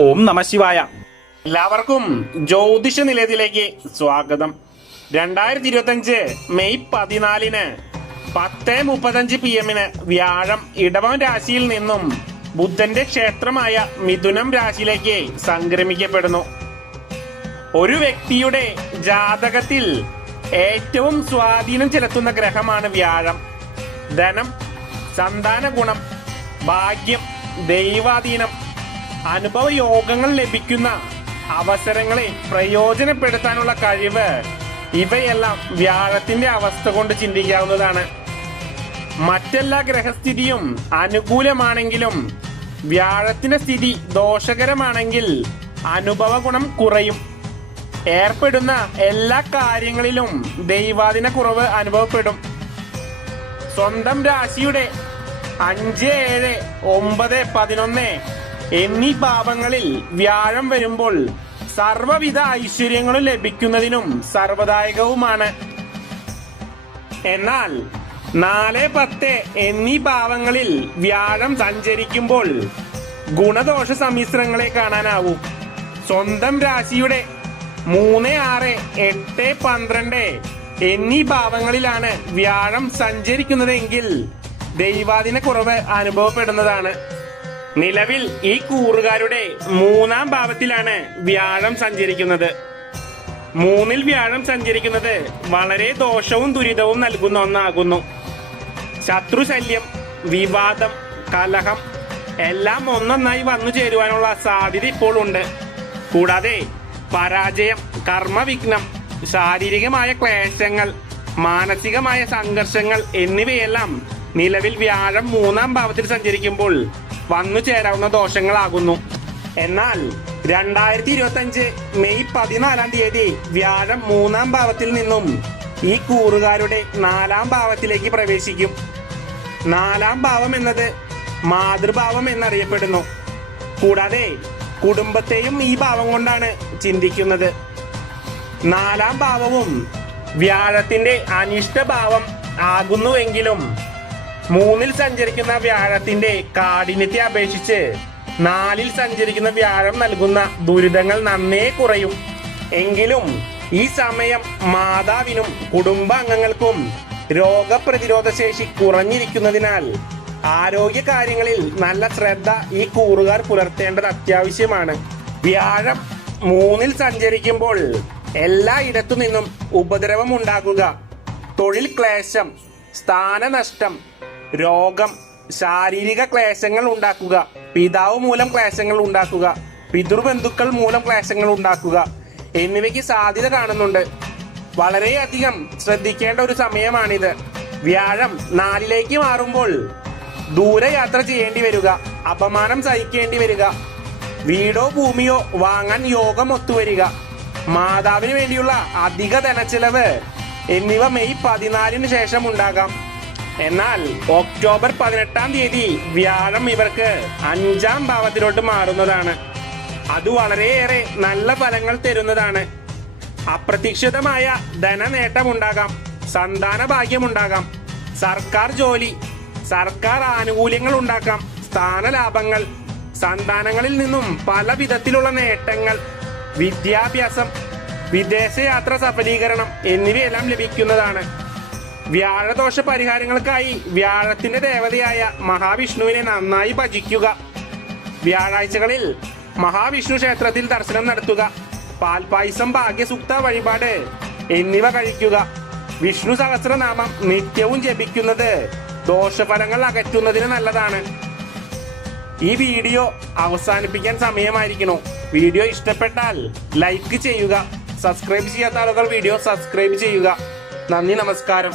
ഓം നമ ശിവായ. എല്ലാവർക്കും ജ്യോതിഷ നിലയത്തിലേക്ക് സ്വാഗതം. രണ്ടായിരത്തി ഇരുപത്തഞ്ച് മെയ് പതിനാലിന് പത്ത് മുപ്പത്തഞ്ച് പി എമ്മിന് വ്യാഴം ഇടവം രാശിയിൽ നിന്നും ബുദ്ധന്റെ ക്ഷേത്രമായ മിഥുനം രാശിയിലേക്ക് സംക്രമിക്കപ്പെടുന്നു. ഒരു വ്യക്തിയുടെ ജാതകത്തിൽ ഏറ്റവും സ്വാധീനം ചെലുത്തുന്ന ഗ്രഹമാണ് വ്യാഴം. ധനം സന്താന ഗുണം ഭാഗ്യം ദൈവാധീനം അനുഭവ യോഗങ്ങൾ ലഭിക്കുന്ന അവസരങ്ങളെ പ്രയോജനപ്പെടുത്താനുള്ള കഴിവ് ഇവയെല്ലാം വ്യാഴത്തിന്റെ അവസ്ഥ കൊണ്ട് ചിന്തിക്കാവുന്നതാണ്. മറ്റെല്ലാ ഗ്രഹസ്ഥിതിയും അനുകൂലമാണെങ്കിലും വ്യാഴത്തിന്റെ സ്ഥിതി ദോഷകരമാണെങ്കിൽ അനുഭവ ഗുണം കുറയും. ഏർപ്പെടുന്ന എല്ലാ കാര്യങ്ങളിലും ദൈവാദിന കുറവ് അനുഭവപ്പെടും. സ്വന്തം രാശിയുടെ അഞ്ച് ഏഴ് ഒമ്പത് പതിനൊന്ന് എന്നീ പാപങ്ങളിൽ വ്യാഴം വരുമ്പോൾ സർവവിധ ഐശ്വര്യങ്ങളും ലഭിക്കുന്നതിനും സർവദായകവുമാണ്. എന്നാൽ നാല് പത്ത് എന്നീ ഭാവങ്ങളിൽ വ്യാഴം സഞ്ചരിക്കുമ്പോൾ ഗുണദോഷ സമ്മിശ്രങ്ങളെ കാണാനാവും. സ്വന്തം രാശിയുടെ മൂന്ന് ആറ് എട്ട് പന്ത്രണ്ട് എന്നീ ഭാവങ്ങളിലാണ് വ്യാഴം സഞ്ചരിക്കുന്നതെങ്കിൽ ദൈവാധീന കുറവ് അനുഭവപ്പെടുന്നതാണ്. നിലവിൽ ഈ കൂറുകാരുടെ മൂന്നാം ഭാവത്തിലാണ് വ്യാഴം സഞ്ചരിക്കുന്നത്. മൂന്നിൽ വ്യാഴം സഞ്ചരിക്കുന്നത് വളരെ ദോഷവും ദുരിതവും നൽകുന്ന ഒന്നാകുന്നു. ശത്രുശല്യം വിവാദം കലഹം എല്ലാം ഒന്നൊന്നായി വന്നു ചേരുവാനുള്ള സാധ്യത ഇപ്പോൾ ഉണ്ട്. കൂടാതെ പരാജയം കർമ്മവിഘ്നം ശാരീരികമായ ക്ലേശങ്ങൾ മാനസികമായ സംഘർഷങ്ങൾ എന്നിവയെല്ലാം നിലവിൽ വ്യാഴം മൂന്നാം ഭാവത്തിൽ സഞ്ചരിക്കുമ്പോൾ വന്നു ചേരാവുന്ന ദോഷങ്ങളാകുന്നു. എന്നാൽ രണ്ടായിരത്തി ഇരുപത്തി അഞ്ച് മെയ് പതിനാലാം തീയതി വ്യാഴം മൂന്നാം ഭാവത്തിൽ നിന്നും ഈ കൂറുകാരുടെ നാലാം ഭാവത്തിലേക്ക് പ്രവേശിക്കും. നാലാം ഭാവം എന്നത് മാതൃഭാവം എന്നറിയപ്പെടുന്നു. കൂടാതെ കുടുംബത്തെയും ഈ ഭാവം കൊണ്ടാണ് ചിന്തിക്കുന്നത്. നാലാം ഭാവവും വ്യാഴത്തിന്റെ അനിഷ്ടഭാവം ആകുന്നുവെങ്കിലും മൂന്നിൽ സഞ്ചരിക്കുന്ന വ്യാഴത്തിന്റെ കാഠിന്യത്തെ അപേക്ഷിച്ച് നാലിൽ സഞ്ചരിക്കുന്ന വ്യാഴം നൽകുന്ന ദുരിതങ്ങൾ നന്നേ കുറയും. എങ്കിലും ഈ സമയം മാതാവിനും കുടുംബാംഗങ്ങൾക്കും രോഗപ്രതിരോധ ശേഷി കുറഞ്ഞിരിക്കുന്നതിനാൽ ആരോഗ്യ കാര്യങ്ങളിൽ നല്ല ശ്രദ്ധ ഈ കൂറുകാർ പുലർത്തേണ്ടത് അത്യാവശ്യമാണ്. വ്യാഴം മൂന്നിൽ സഞ്ചരിക്കുമ്പോൾ എല്ലായിടത്തു നിന്നും ഉപദ്രവം ഉണ്ടാകുക തൊഴിൽ ക്ലേശം സ്ഥാനനഷ്ടം രോഗം ശാരീരിക ക്ലേശങ്ങൾ ഉണ്ടാക്കുക. പിതാവ് മൂലം ക്ലേശങ്ങൾ ഉണ്ടാക്കുക. പിതൃബന്ധുക്കൾ മൂലം ക്ലേശങ്ങൾ ഉണ്ടാക്കുക. എന്നിവയ്ക്ക് സാധ്യത കാണുന്നുണ്ട്. വളരെയധികം ശ്രദ്ധിക്കേണ്ട ഒരു സമയമാണിത്. വ്യാഴം നാലിലേക്ക് മാറുമ്പോൾ ദൂരയാത്ര ചെയ്യേണ്ടി വരിക. അപമാനം സഹിക്കേണ്ടി വരിക. വീടോ ഭൂമിയോ വാങ്ങാൻ യോഗം ഒത്തുവരിക. മാതാവിന് വേണ്ടിയുള്ള അധിക ധനച്ചെലവ് എന്നിവ മെയ് പതിനാലിന് ശേഷം ഉണ്ടാകാം. എന്നാൽ ഒക്ടോബർ പതിനെട്ടാം തീയതി വ്യാഴം ഇവർക്ക് അഞ്ചാം ഭാവത്തിലോട്ട് മാറുന്നതാണ്. അത് വളരെയേറെ നല്ല ഫലങ്ങൾ തരുന്നതാണ്. അപ്രതീക്ഷിതമായ ധനനേട്ടമുണ്ടാകാം സന്താന ഭാഗ്യമുണ്ടാകാം സർക്കാർ ജോലി സർക്കാർ ആനുകൂല്യങ്ങൾ ഉണ്ടാക്കാം സ്ഥാനലാഭങ്ങൾ സന്താനങ്ങളിൽ നിന്നും പല വിധത്തിലുള്ള നേട്ടങ്ങൾ വിദ്യാഭ്യാസം വിദേശയാത്ര സഫലീകരണം എന്നിവയെല്ലാം ലഭിക്കുന്നതാണ്. വ്യാഴദോഷ പരിഹാരങ്ങൾക്കായി വ്യാഴത്തിന്റെ ദേവതയായ മഹാവിഷ്ണുവിനെ നന്നായി ഭജിക്കുക. വ്യാഴാഴ്ചകളിൽ മഹാവിഷ്ണു ക്ഷേത്രത്തിൽ ദർശനം നടത്തുക. പാൽപായസം ഭാഗ്യസുക്ത വഴിപാട് എന്നിവ കഴിക്കുക. വിഷ്ണു സഹസ്രനാമം നിത്യവും ജപിക്കുന്നത് ദോഷഫലങ്ങൾ അകറ്റുന്നതിന് നല്ലതാണ്. ഈ വീഡിയോ അവസാനിപ്പിക്കാൻ സമയമായിരിക്കണോ വീഡിയോ ഇഷ്ടപ്പെട്ടാൽ ലൈക്ക് ചെയ്യുക. സബ്സ്ക്രൈബ് ചെയ്യാത്ത ആളുകൾ വീഡിയോ സബ്സ്ക്രൈബ് ചെയ്യുക. നന്ദി നമസ്കാരം